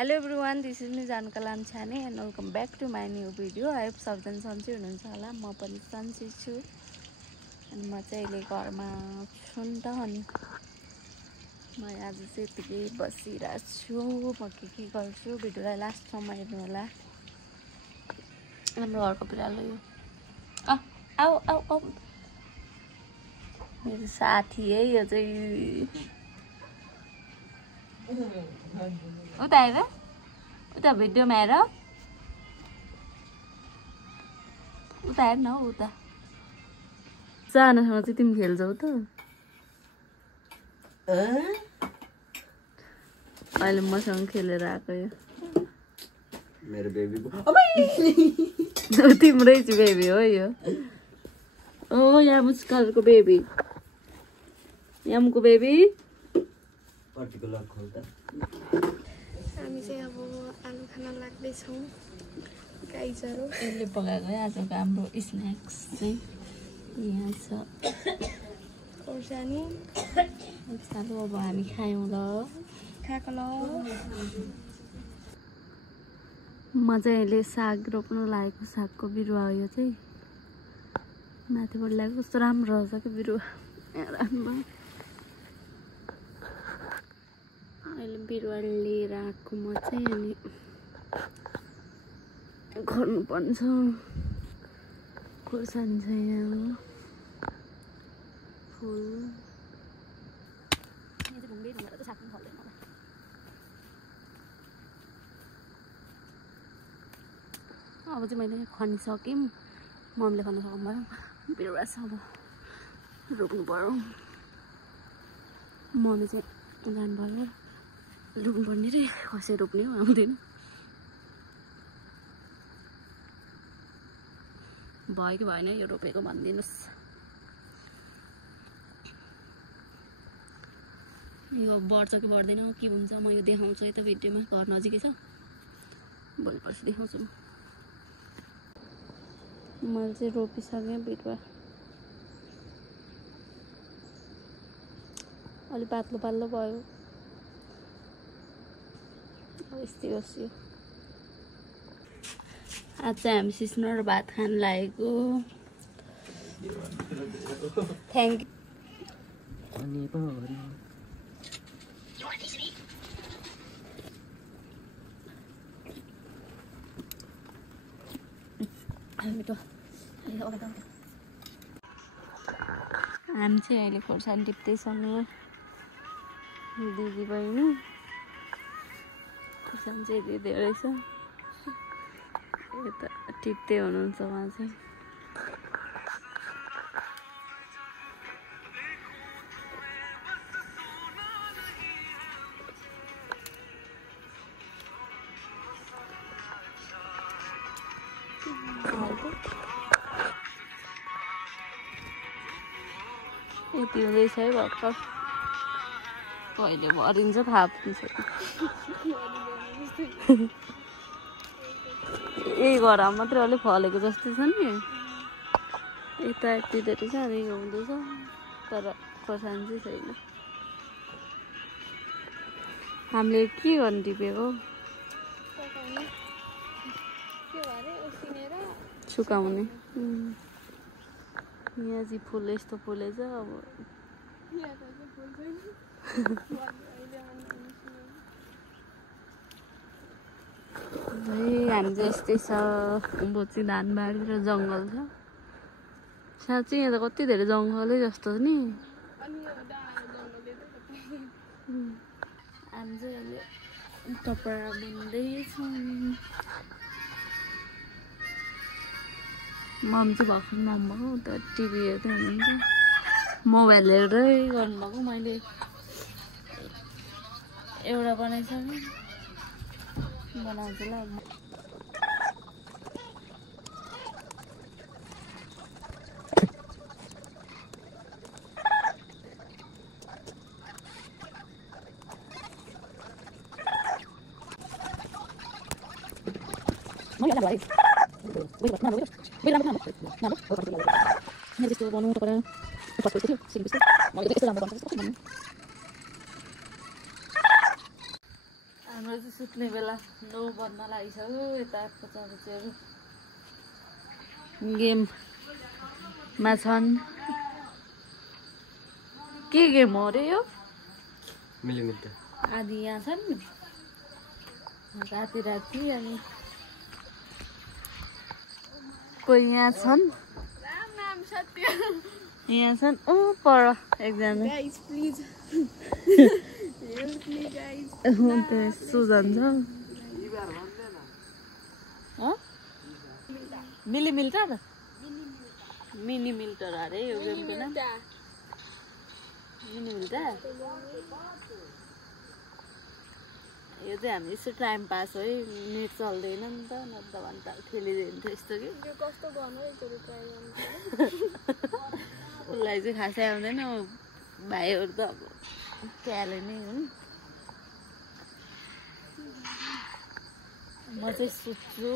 Hello everyone, this is me Janka Lanchhane and welcome back to my new video. I hope सबजना सन्चै हुनुहुन्छ होला। म पनि सन्चै छु अनि म चाहिँ अहिले घरमा छु नि त अनि म आज चाहिँ यतिकै बसिरहेको छु। म के गर्छु भिडियोलाई लास्टसम्म हेर्नु होला। हाम्रो घरको बिरालो यो आऊ आऊ आऊ मेरो साथी है यो चाहिँ उता हेर उता भिडियोमा हेर उता हेर न उता सानासँग चाहिँ तिमी खेल्छौ त अहिले मसँग खेलेर आएको यो मेरो बेबी तिम्रै चाहिँ बेबी हो यो ओ यामुस्कारको बेबी यामुको बेबी पर्टिकुलर खोल्दा हामी चाहिँ अब आलु खान लाग्दैछौँ गाइजहरू यसले पकाएको है आजको हाम्रो स्न्याक्स चाहिँ यहाँ छ खोर्सानी चालु अब हामी खायौँ ल खाएको ल म चाहिँ अहिले साग रोप्नु लागेको सागको बिरुवा हो यो चाहिँ माथिबाट ल्याएको कस्तो राम्रो रहेछ कि बिरुवा राम्रो अहिले बिरुवा लिएर आएको म चाहिँ अनि गर्नुपर्ने छ खोर्सानी छ यहाँ फुल अब चाहिँ मैले खनिसकेँ मम्मीले खन्न सक्नु भयो बिरुवा छ अब रोप्नु पर्यो मम्मी चाहिँ जानुभयो रोप्नु पर्ने रे कसै रोप्ने हो आउँदैन भयो कि भएन यो रोपेको भनिदिनुहोस् यो बढ्छ कि बढ्दैन के हुन्छ म यो देखाउँछु है त भिडियोमा घर नजिकै छ भोलि पर्सि देखाउँछु मैले चाहिँ रोपिसकेँ बिरुवा अलि पातलो पातलो भयो यस्तै होस् यो आज चाहिँ हामी सिस्नो र भात खान लागेको थ्याङ्क यू हामी चाहिँ अहिले खोर्सानी टिप्दैछौँ दिदी बहिनी खोर्सानी चाहिँ यति धेरै छ यता टिप्दै हुनुहुन्छ उहाँ चाहिँ यति हुँदैछ है भर्खर कहिले भरिन्छ थाहा पनि छैन यही घरमा मात्रै अलिक फलेको जस्तो छ नि यता यति धेरै छ अनि यो हुँदैछ तर खोर्सानी चाहिँ छैन हामीले के गर्नु टिपेको सुकाउने यहाँ चाहिँ फुल यस्तो फुलेछ अब हामी चाहिँ यस्तै छ बोची धानबारी र जङ्गल छ साँच्चै यहाँ त कति धेरै जङ्गलै जस्तो नि हामी चाहिँ अहिले कपडा बुन्दैछौँ मम चाहिँ भर्खर नम्बरको त टिभी हेर्दै हुनुहुन्छ मोबाइल हेर्दै गर्नुभएको मैले एउटा बनाइसकेँ बनाउँछु ल हाम्रो सुत्ने बेला 9 बज्न लागिसक्यो यता पचापचीहरू गेममा छन् के गेम हो रे यो मिलिमिटर आदि यहाँ छन् राति राति अनि कोही यहाँ छन् यहाँ छन् ऊ पर एकजना guys please help me guys Sujan छ मिलिमिल्टर मिनी मिल्टर अरे यो गेमको नाम मिनी मिल्टर यो चाहिँ हामी यसो टाइम पास हो है नेट चल्दैन नि त नत्र भने त खेलिदिन्थ्यो यस्तो कि यो कस्तो गर्नु एकचोटि ट्राई गर्नु उसलाई चाहिँ खासै आउँदैन भाइहरू त अब क्याले नै हुन् म चाहिँ सुत्छु